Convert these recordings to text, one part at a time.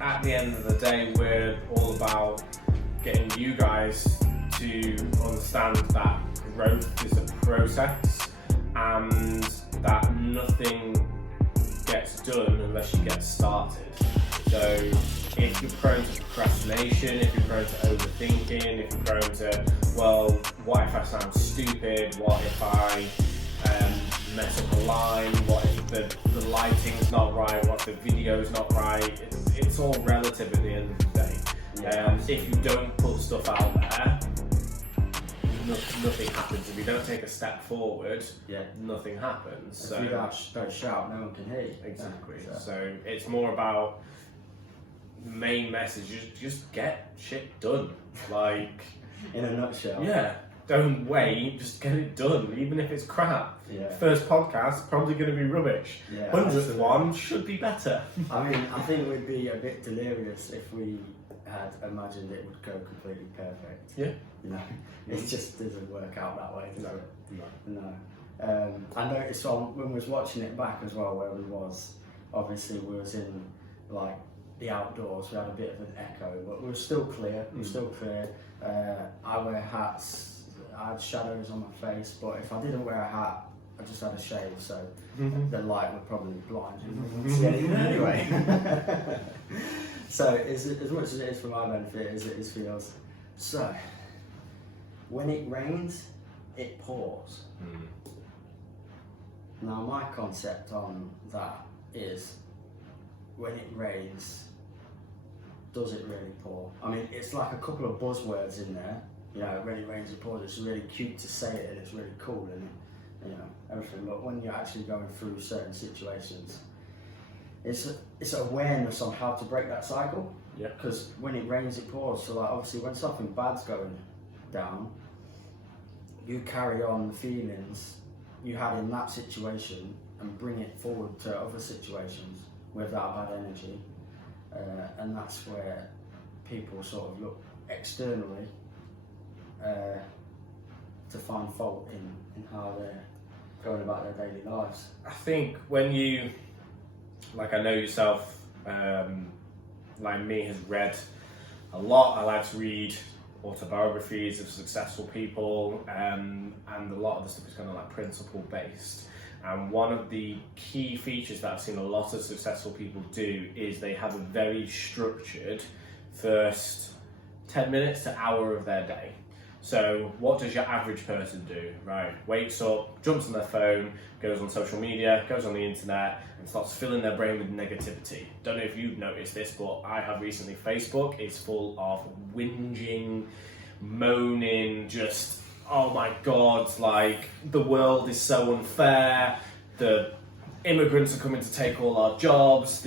at the end of the day, we're all about getting you guys to understand that growth is a process and that nothing gets done unless you get started. So if you're prone to procrastination, if you're prone to overthinking, if you're prone to, well, what if I sound stupid? What if I mess up a line? What if the lighting's not right? What if the video's not right? It's all relative at the end of the day. If you don't put stuff out there, nothing happens. If you don't take a step forward, nothing happens. If you don't shout, no one can hear you. Exactly. So it's more about the main message, just get shit done. Like, in a nutshell. Yeah. Don't wait, just get it done, even if it's crap. Yeah. First podcast, probably going to be rubbish. 100th one should be better. I mean, I think we'd be a bit delirious if we had imagined it would go completely perfect. Yeah. You know, it just doesn't work out that way, does it? No. I noticed when we was watching it back as well, where we was, obviously we was in like the outdoors, we had a bit of an echo, but we were still clear. I wear hats. I had shadows on my face, but if I didn't wear a hat, I just had a shave, so the light would probably blind you. You wouldn't see anything anyway. So as much as it is for my benefit as it is for yours. So when it rains, it pours. Now my concept on that is, when it rains, does it really pour? I mean, it's like a couple of buzzwords in there. You know, when it rains, it pours. It's really cute to say it, and it's really cool, and you know, everything. But when you're actually going through certain situations, it's awareness on how to break that cycle. Yeah. Because when it rains, it pours. So like, obviously, when something bad's going down, you carry on the feelings you had in that situation and bring it forward to other situations with that bad energy, and that's where people sort of look externally to find fault in how they're going about their daily lives. I think when you, like, I know yourself, like me, has read a lot. I like to read autobiographies of successful people, and a lot of the stuff is kind of like principle based. And one of the key features that I've seen a lot of successful people do is they have a very structured first 10 minutes to hour of their day. So what does your average person do, right? Wakes up, jumps on their phone, goes on social media, goes on the internet, and starts filling their brain with negativity. Don't know if you've noticed this, but I have recently. Facebook is full of whinging, moaning, just, oh my God, like, the world is so unfair, the immigrants are coming to take all our jobs,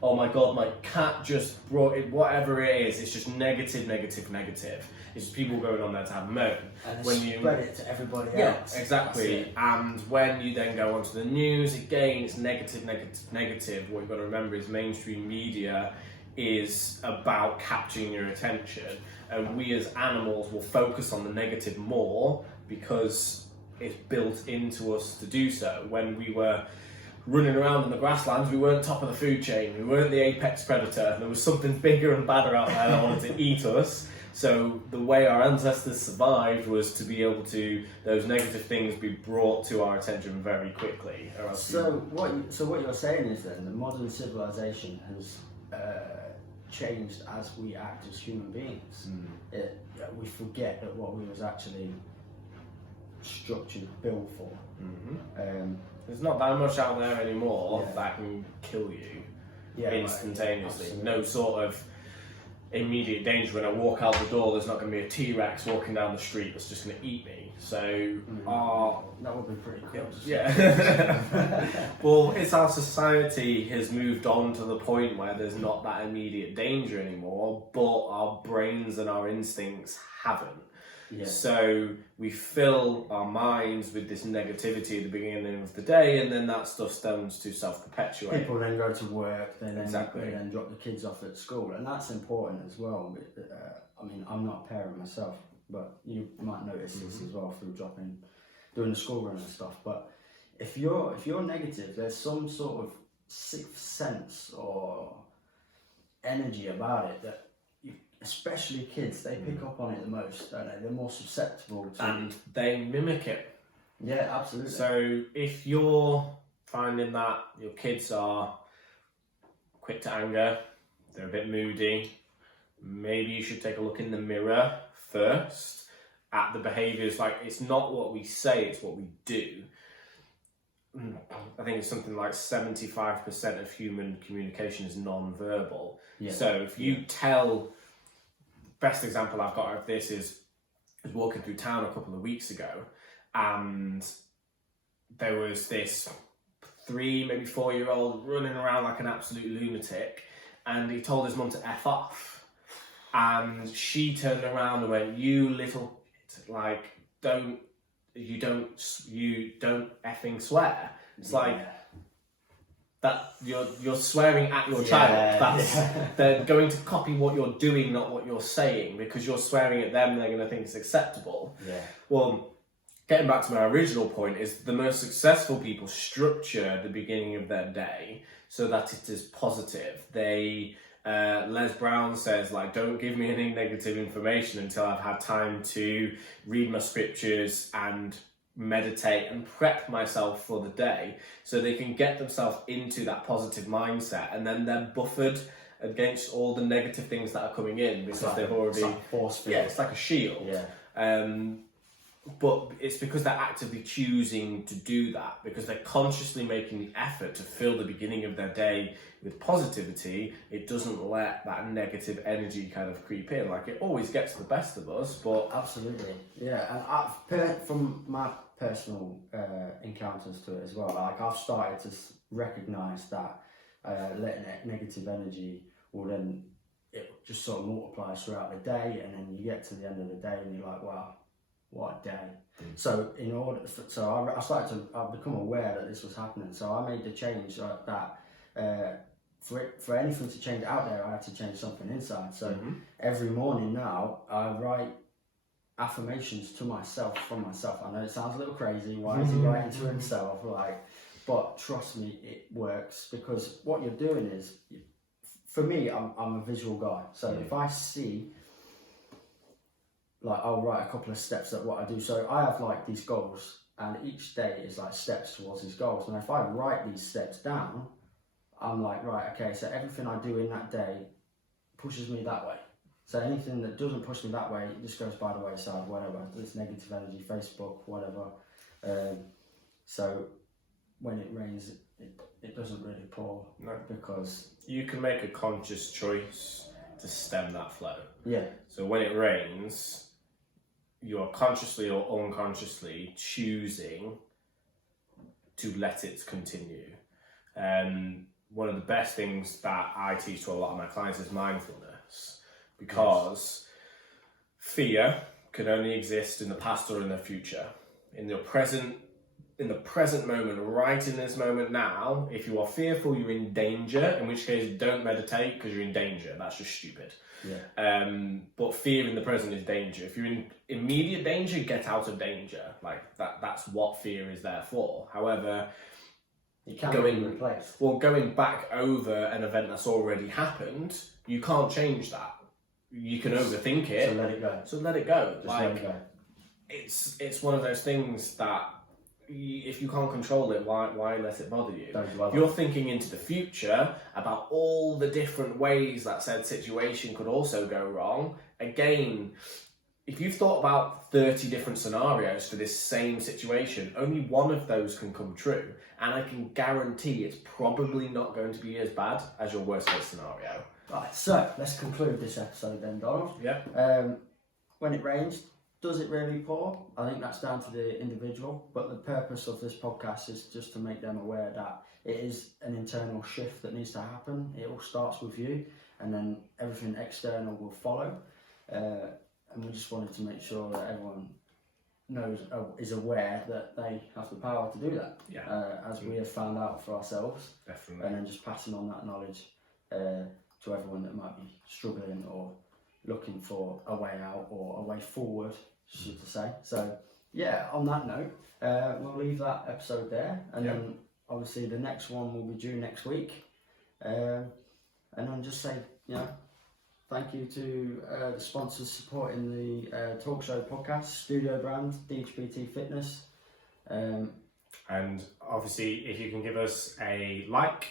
oh my God, my cat just brought it, whatever it is, it's just negative. It's people going on there to have a moan. And when you spread it to everybody else. Yeah, exactly. And when you then go onto the news, again, it's negative. What you've got to remember is mainstream media is about capturing your attention. And we as animals will focus on the negative more because it's built into us to do so. When we were running around in the grasslands, we weren't top of the food chain. We weren't the apex predator. There was something bigger and badder out there that wanted to eat us. So the way our ancestors survived was to be able to, those negative things be brought to our attention very quickly. So what you're saying is then the modern civilization has changed as we act as human beings. We forget that what we was actually structured, built for. There's not that much out there anymore that can kill you instantaneously. Right, no sort of immediate danger. When I walk out the door, there's not going to be a T-Rex walking down the street that's just going to eat me. So that would be pretty cool. Yeah. Well, it's our society has moved on to the point where there's not that immediate danger anymore, but our brains and our instincts haven't. Yeah. So we fill our minds with this negativity at the beginning of the day, and then that stuff starts to self-perpetuate. People then go to work, they then drop the kids off at school, and that's important as well. I mean, I'm not a parent myself, but you might notice this as well through doing the school run and stuff. But if you're negative, there's some sort of sixth sense or energy about it that, especially kids, they pick up on it the most, don't they? They're more susceptible to. And they mimic it. Yeah, absolutely. So if you're finding that your kids are quick to anger, they're a bit moody, maybe you should take a look in the mirror first at the behaviours. Like, it's not what we say, it's what we do. I think it's something like 75% of human communication is non-verbal. Yeah. So if you tell, best example I've got of this is I was walking through town a couple of weeks ago, and there was this 3, maybe 4-year-old running around like an absolute lunatic, and he told his mum to F off. And she turned around and went, "You little kid, like, you don't effing swear." It's like that you're swearing at your child. They're going to copy what you're doing, not what you're saying, because you're swearing at them, they're going to think it's acceptable. Yeah. Well, getting back to my original point, is the most successful people structure the beginning of their day so that it is positive. They Les Brown says, like, don't give me any negative information until I've had time to read my scriptures and meditate and prep myself for the day, so they can get themselves into that positive mindset, and then they're buffered against all the negative things that are coming in because they've already. It's like force field. Yeah, it's like a shield. Yeah. But it's because they're actively choosing to do that, because they're consciously making the effort to fill the beginning of their day with positivity. It doesn't let that negative energy kind of creep in. Like, it always gets the best of us, but... Absolutely, yeah. And from my personal encounters to it as well, like, I've started to recognise that letting that negative energy will then, it just sort of multiplies throughout the day, and then you get to the end of the day and you're like, wow, what a day. So I've become aware that this was happening, so I made the change like that. For anything to change out there, I had to change something inside. So every morning now I write affirmations to myself, from myself. I know it sounds a little crazy, why is he writing to himself, like, but trust me, it works, because what you're doing is, for me, I'm a visual guy, so if I see, like, I'll write a couple of steps at what I do. So I have like these goals, and each day is like steps towards these goals. And if I write these steps down, I'm like, right, okay, so everything I do in that day pushes me that way. So anything that doesn't push me that way, it just goes by the wayside, whatever. It's negative energy, Facebook, whatever. So when it rains, it doesn't really pour. No. Because you can make a conscious choice to stem that flow. Yeah. So when it rains, you are consciously or unconsciously choosing to let it continue. One of the best things that I teach to a lot of my clients is mindfulness, because fear can only exist in the past or in the future. In the present moment, right in this moment now, if you are fearful, you're in danger, in which case don't meditate, because you're in danger. That's just stupid. Yeah. But fear in the present is danger. If you're in immediate danger, get out of danger. Like, that's what fear is there for. However, it can be replaced. Well, going back over an event that's already happened, you can't change that. You can overthink it. So let it go. So let it go. Just let it go. It's one of those things that if you can't control it, why let it bother you? If you're thinking into the future about all the different ways that said situation could also go wrong, again, if you've thought about 30 different scenarios for this same situation, only one of those can come true. And I can guarantee it's probably not going to be as bad as your worst case scenario. Right, so let's conclude this episode then, Donald. Yeah. When it rains, does it really pour? I think that's down to the individual, but the purpose of this podcast is just to make them aware that it is an internal shift that needs to happen. It all starts with you, and then everything external will follow. And we just wanted to make sure that everyone is aware that they have the power to do that. Yeah. As we have found out for ourselves. Definitely. And then just passing on that knowledge to everyone that might be struggling or looking for a way out or a way forward, should I say. So yeah, on that note, we'll leave that episode there, and then obviously the next one will be due next week. And then just say thank you to the sponsors supporting the Talk Show podcast, Studio Brand, DHBT Fitness. And obviously, if you can give us a like,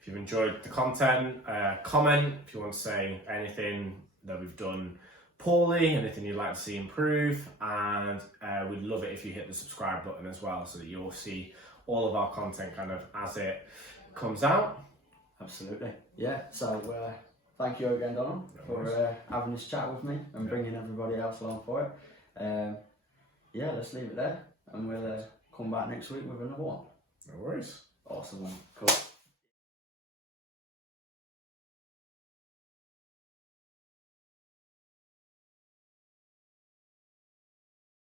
if you've enjoyed the content, comment, if you want to say anything that we've done poorly, anything you'd like to see improve, and we'd love it if you hit the subscribe button as well, so that you'll see all of our content kind of as it comes out. Absolutely. Yeah, so thank you again, Donald, for having this chat with me and bringing everybody else along for it. Let's leave it there, and we'll come back next week with another one. No worries. Awesome, man. Cool.